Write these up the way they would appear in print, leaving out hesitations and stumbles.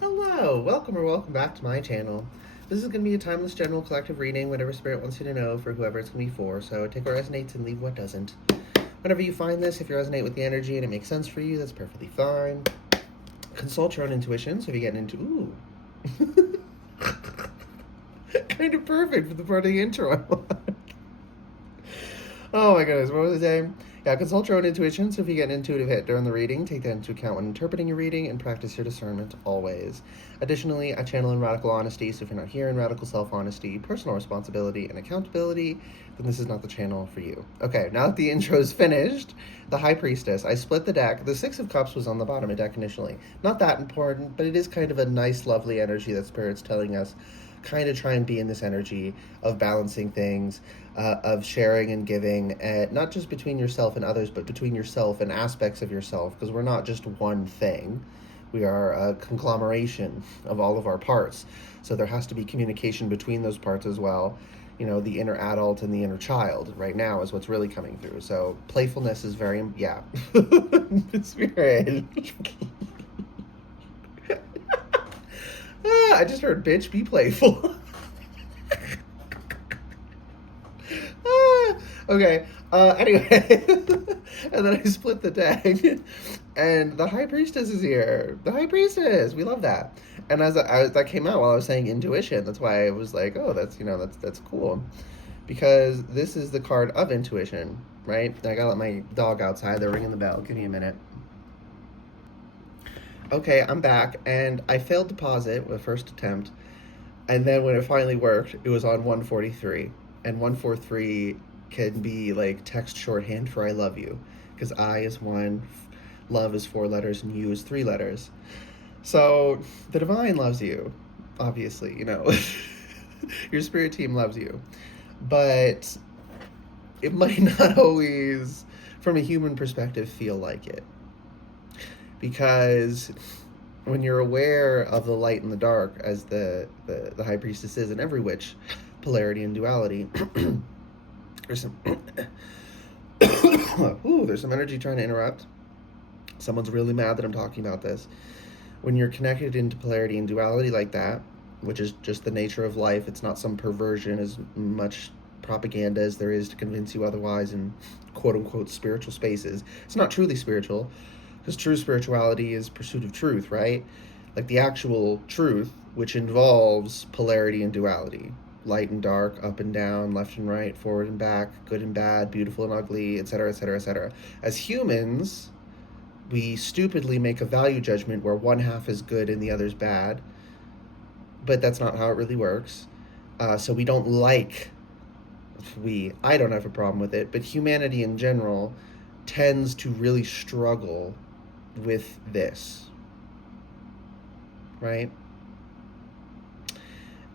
Hello, welcome or welcome back to my channel. This is going to be a timeless general collective reading, whatever spirit wants you to know for whoever it's going to be for, so take what resonates and leave what doesn't. Whenever you find this, if you resonate with the energy and it makes sense for you, that's perfectly fine. Consult your own intuition, so if you're getting into, kind of perfect for the part of the intro I want. Oh my goodness, what was I saying? Yeah, consult your own intuition, so if you get an intuitive hit during the reading, take that into account when interpreting your reading and practice your discernment always. Additionally, I channel in radical honesty, so if you're not here in radical self-honesty, personal responsibility, and accountability, then this is not the channel for you. Okay, now that the intro is finished, the High Priestess, I split the deck. The Six of Cups was on the bottom of the deck initially. Not that important, but it is kind of a nice, lovely energy that Spirit's telling us. Kind of try and be in this energy of balancing things, of sharing and giving, not just between yourself and others, but between yourself and aspects of yourself, because we're not just one thing. We are a conglomeration of all of our parts. So there has to be communication between those parts as well. You know, the inner adult and the inner child right now is what's really coming through. So playfulness is very, yeah. Spirit. I just heard bitch be playful. Okay. Anyway, and then I split the deck, and the High Priestess is here. The High Priestess, we love that. And as that came out while I was saying intuition, that's why I was like, oh, that's cool, because this is the card of intuition, right? I gotta let my dog outside. They're ringing the bell. Give me a minute. Okay, I'm back, and I failed deposit with the first attempt, and then when it finally worked, it was on 143, and 143 can be like text shorthand for I love you, because I is one, love is 4 letters, and you is 3 letters. So the divine loves you, obviously, you know. Your spirit team loves you, but it might not always, from a human perspective, feel like it, because when you're aware of the light and the dark, as the High Priestess is in every witch, polarity and duality, there's some there's some energy trying to interrupt. Someone's really mad that I'm talking about this. When you're connected into polarity and duality like that, which is just the nature of life, it's not some perversion, as much propaganda as there is to convince you otherwise in quote-unquote spiritual spaces. It's not truly spiritual, because true spirituality is pursuit of truth, right? Like the actual truth, which involves polarity and duality. Light and dark, up and down, left and right, forward and back, good and bad, beautiful and ugly, etc., etc., etc. As humans, we stupidly make a value judgment where one half is good and the other's bad, but that's not how it really works. So we don't like, I don't have a problem with it, but humanity in general tends to really struggle with this, right?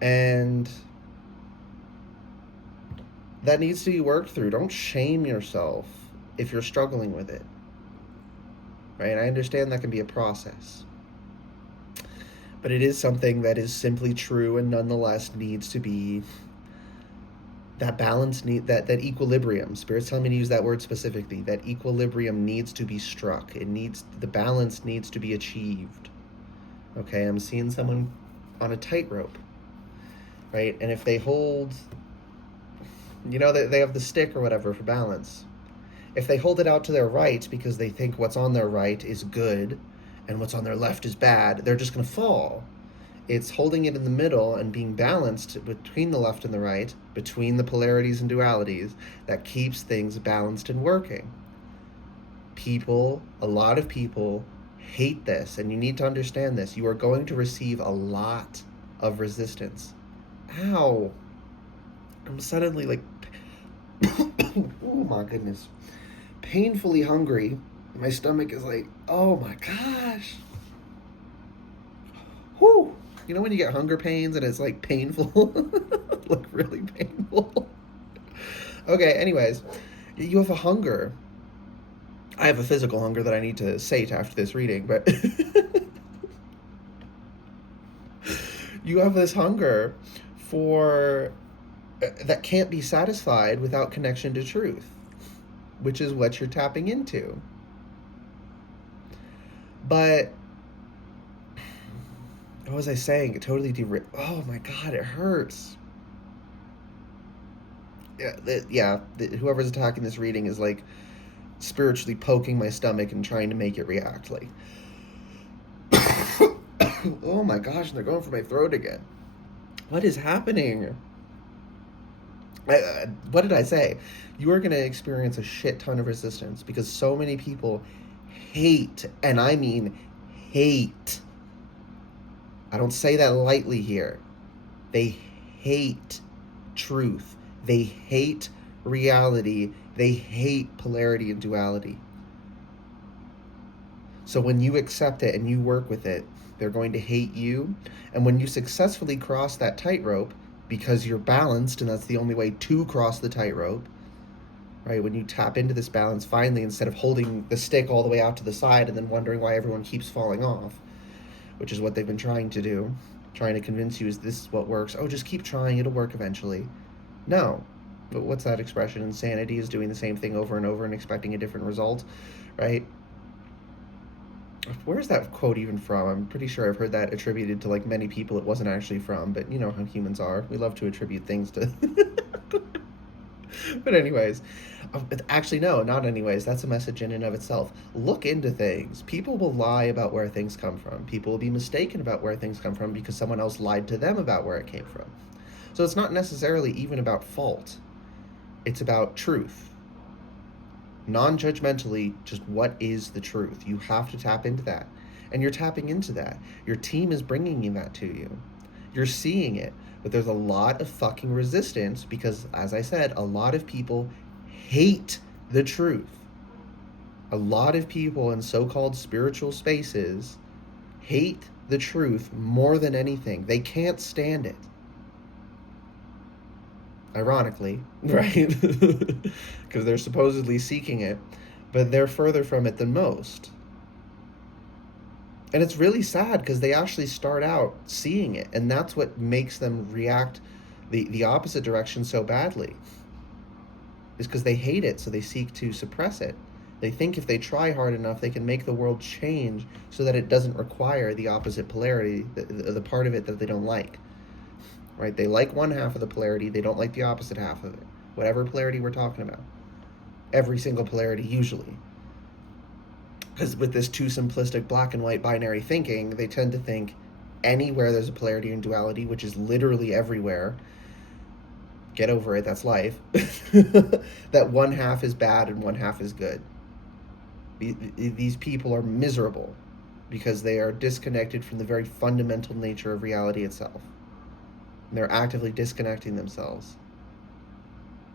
And that needs to be worked through. Don't shame yourself if you're struggling with it, right? I understand that can be a process, but it is something that is simply true and nonetheless needs to be that balance, that equilibrium. Spirit's telling me to use that word specifically. That equilibrium needs to be struck. The balance needs to be achieved. Okay, I'm seeing someone on a tightrope, right? And if they hold, you know, they have the stick or whatever for balance. If they hold it out to their right because they think what's on their right is good and what's on their left is bad, they're just going to fall. It's holding it in the middle and being balanced between the left and the right, between the polarities and dualities, that keeps things balanced and working. A lot of people hate this, and you need to understand this. You are going to receive a lot of resistance. Ow! I'm suddenly like, oh my goodness, painfully hungry. My stomach is like, oh my gosh. Whew. You know when you get hunger pains and it's like painful? Like really painful. Okay, anyways, you have a hunger. I have a physical hunger that I need to sate after this reading, but you have this hunger for that can't be satisfied without connection to truth, which is what you're tapping into. But What was I saying? It totally oh my god, it hurts. Whoever's attacking this reading is like spiritually poking my stomach and trying to make it react. Like, oh my gosh, and they're going for my throat again. What is happening? What did I say? You are going to experience a shit ton of resistance because so many people hate, and I mean hate. I don't say that lightly here. They hate truth. They hate reality. They hate polarity and duality. So when you accept it and you work with it, they're going to hate you. And when you successfully cross that tightrope, because you're balanced, and that's the only way to cross the tightrope, right? When you tap into this balance finally, instead of holding the stick all the way out to the side and then wondering why everyone keeps falling off, which is what they've been trying to do, trying to convince you is this is what works. Oh, just keep trying, it'll work eventually. No. But what's that expression? Insanity is doing the same thing over and over and expecting a different result, right? Where's that quote even from? I'm pretty sure I've heard that attributed to like many people it wasn't actually from, but you know how humans are. We love to attribute things to. But anyways, actually no, not anyways. That's a message in and of itself. Look into things. People will lie about where things come from. People will be mistaken about where things come from because someone else lied to them about where it came from. So it's not necessarily even about fault. It's about truth. Non-judgmentally, just what is the truth. You have to tap into that, and you're tapping into that. Your team is bringing that to you. You're seeing it, but there's a lot of fucking resistance because, as I said, a lot of people hate the truth. A lot of people in so-called spiritual spaces hate the truth more than anything. They can't stand it. Ironically, right? Because they're supposedly seeking it, but they're further from it than most. And it's really sad because they actually start out seeing it, and that's what makes them react the opposite direction so badly. Is because they hate it, so they seek to suppress it. They think if they try hard enough, they can make the world change so that it doesn't require the opposite polarity, the part of it that they don't like. Right? They like one half of the polarity, they don't like the opposite half of it. Whatever polarity we're talking about. Every single polarity, usually. Because with this too simplistic black and white binary thinking, they tend to think anywhere there's a polarity and duality, which is literally everywhere, get over it, that's life, that one half is bad and one half is good. These people are miserable because they are disconnected from the very fundamental nature of reality itself. They're actively disconnecting themselves.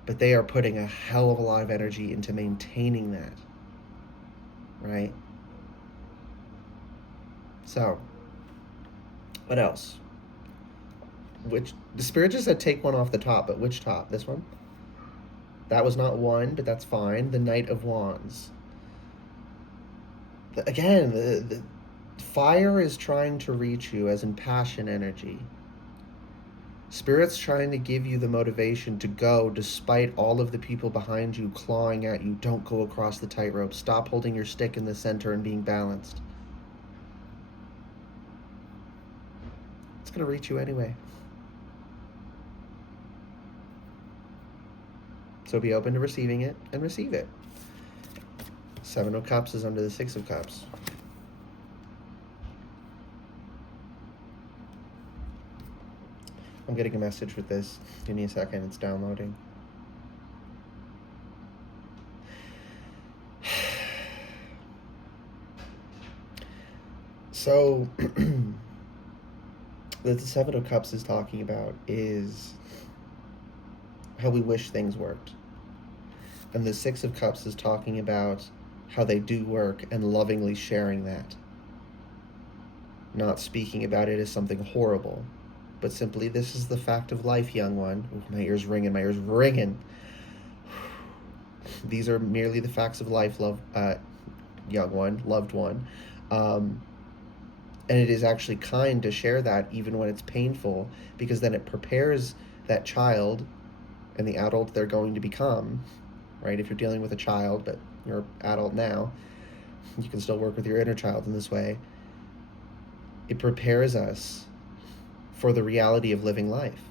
But they are putting a hell of a lot of energy into maintaining that. Right? So, what else? Which the spirit just said take one off the top, but which top? This one? That was not one, but that's fine. The Knight of Wands. Again, the fire is trying to reach you as in passion energy. Spirit's trying to give you the motivation to go despite all of the people behind you clawing at you. Don't go across the tightrope. Stop holding your stick in the center and being balanced. It's going to reach you anyway. So be open to receiving it and receive it. Seven of Cups is under the Six of Cups. I'm getting a message with this. Give me a second, it's downloading. So, the Seven of Cups is talking about is how we wish things worked. And the Six of Cups is talking about how they do work and lovingly sharing that. Not speaking about it as something horrible, but simply, this is the fact of life, young one. Ooh, my ears ringing. These are merely the facts of life, young one, loved one. And it is actually kind to share that even when it's painful, because then it prepares that child and the adult they're going to become, right? If you're dealing with a child, but you're an adult now, you can still work with your inner child in this way. It prepares us for the reality of living life.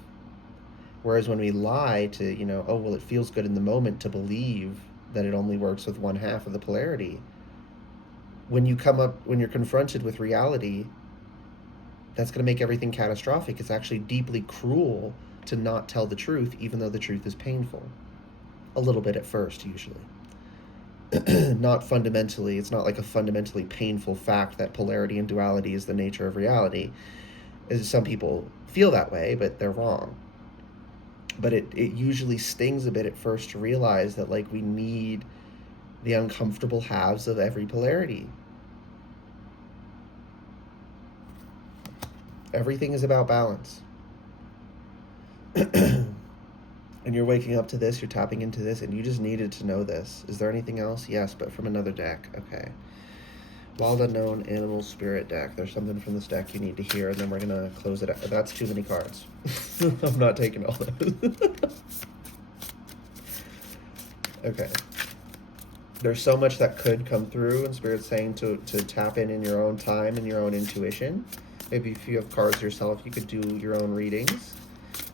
Whereas when we lie to, oh, well, it feels good in the moment to believe that it only works with one half of the polarity. When you're confronted with reality, that's going to make everything catastrophic. It's actually deeply cruel to not tell the truth, even though the truth is painful. A little bit at first, usually. Not fundamentally, it's not like a fundamentally painful fact that polarity and duality is the nature of reality. As some people feel that way, but they're wrong. But it usually stings a bit at first to realize that, like, we need the uncomfortable halves of every polarity. Everything is about balance. And you're waking up to this, you're tapping into this, and you just needed to know this. Is there anything else? Yes, but from another deck. Okay. Wild Unknown Animal Spirit deck. There's something from this deck you need to hear, and then we're going to close it out. That's too many cards. I'm not taking all those. Okay. There's so much that could come through, and Spirit's saying to tap in your own time and your own intuition. Maybe if you have cards yourself, you could do your own readings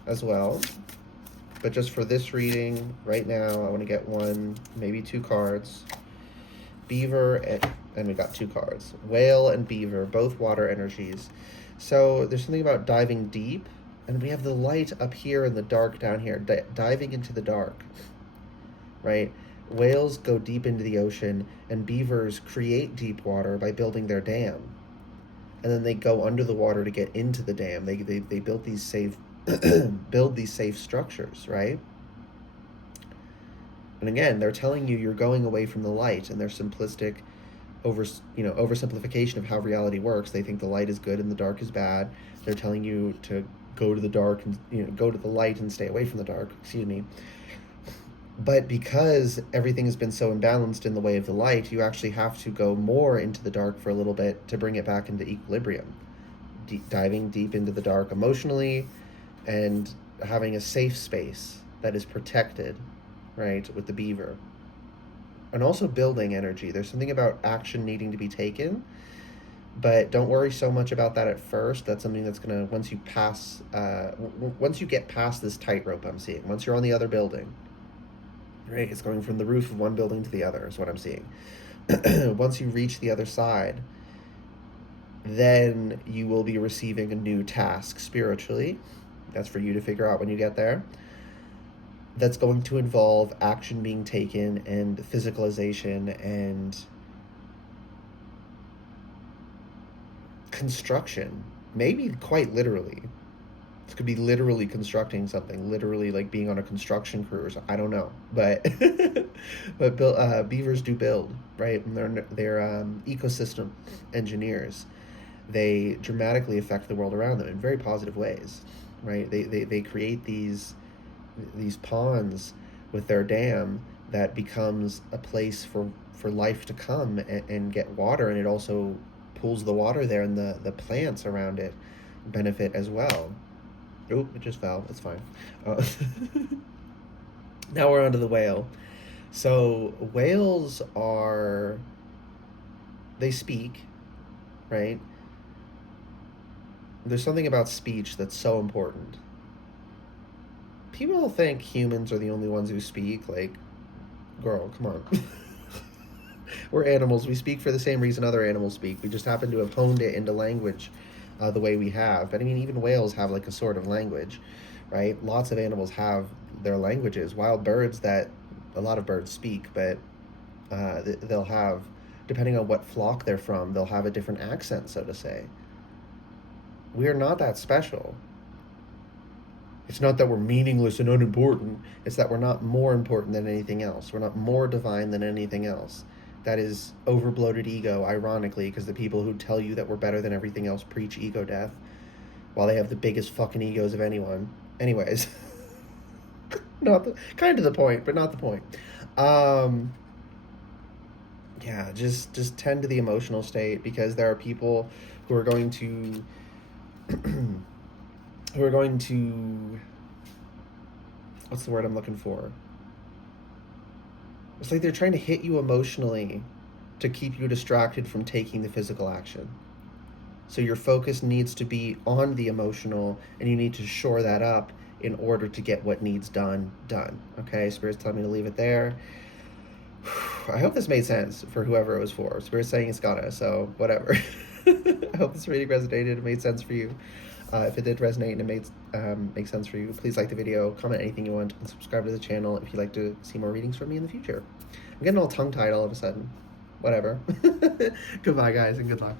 as well. But just for this reading, right now, I want to get one, maybe two cards. Beaver, and we got two cards. Whale and Beaver, both water energies. So there's something about diving deep, and we have the light up here and the dark down here, diving into the dark, right? Whales go deep into the ocean, and beavers create deep water by building their dam. And then they go under the water to get into the dam. They build these safe build these safe structures, right? And again, they're telling you you're going away from the light, and their simplistic oversimplification of how reality works. They think the light is good and the dark is bad. They're telling you to go to the dark and go to the light and stay away from the dark. Excuse me. But because everything has been so imbalanced in the way of the light, you actually have to go more into the dark for a little bit to bring it back into equilibrium. Diving deep into the dark emotionally, and having a safe space that is protected, right, with the beaver. And also building energy. There's something about action needing to be taken, but don't worry so much about that at first. That's something that's going to, once you get past this tightrope I'm seeing, once you're on the other building, right, it's going from the roof of one building to the other is what I'm seeing. Once you reach the other side, then you will be receiving a new task spiritually. That's for you to figure out when you get there. That's going to involve action being taken and physicalization and construction. Maybe quite literally. This could be literally constructing something, literally like being on a construction crew or something. I don't know. But beavers do build, right? And they're ecosystem engineers. They dramatically affect the world around them in very positive ways, right? They create these ponds with their dam that becomes a place for life to come and get water, and it also pulls the water there, and the plants around it benefit as well. Oh, it just fell. It's fine. Now we're onto the whale. So whales they speak, right? There's something about speech that's so important. People think humans are the only ones who speak. Like, girl, come on. We're animals. We speak for the same reason other animals speak. We just happen to have honed it into language the way we have. But I mean, even whales have like a sort of language, right? Lots of animals have their languages. Wild birds, that a lot of birds speak, but they'll have, depending on what flock they're from, they'll have a different accent, so to say. We're not that special. It's not that we're meaningless and unimportant. It's that we're not more important than anything else. We're not more divine than anything else. That is overbloated ego, ironically, because the people who tell you that we're better than everything else preach ego death, while they have the biggest fucking egos of anyone. Anyways, kind of the point, but not the point. Yeah, just tend to the emotional state, because there are people who are going to what's the word I'm looking for? It's like they're trying to hit you emotionally to keep you distracted from taking the physical action. So your focus needs to be on the emotional, and you need to shore that up in order to get what needs done. Okay, Spirit's telling me to leave it there. I hope this made sense for whoever it was for. Spirit's saying it's gonna, so whatever. I hope this reading resonated. It made sense for you. If it did resonate and it made make sense for you, please like the video, comment anything you want, and subscribe to the channel if you'd like to see more readings from me in the future. I'm getting all tongue-tied all of a sudden. Whatever. Goodbye, guys, and good luck.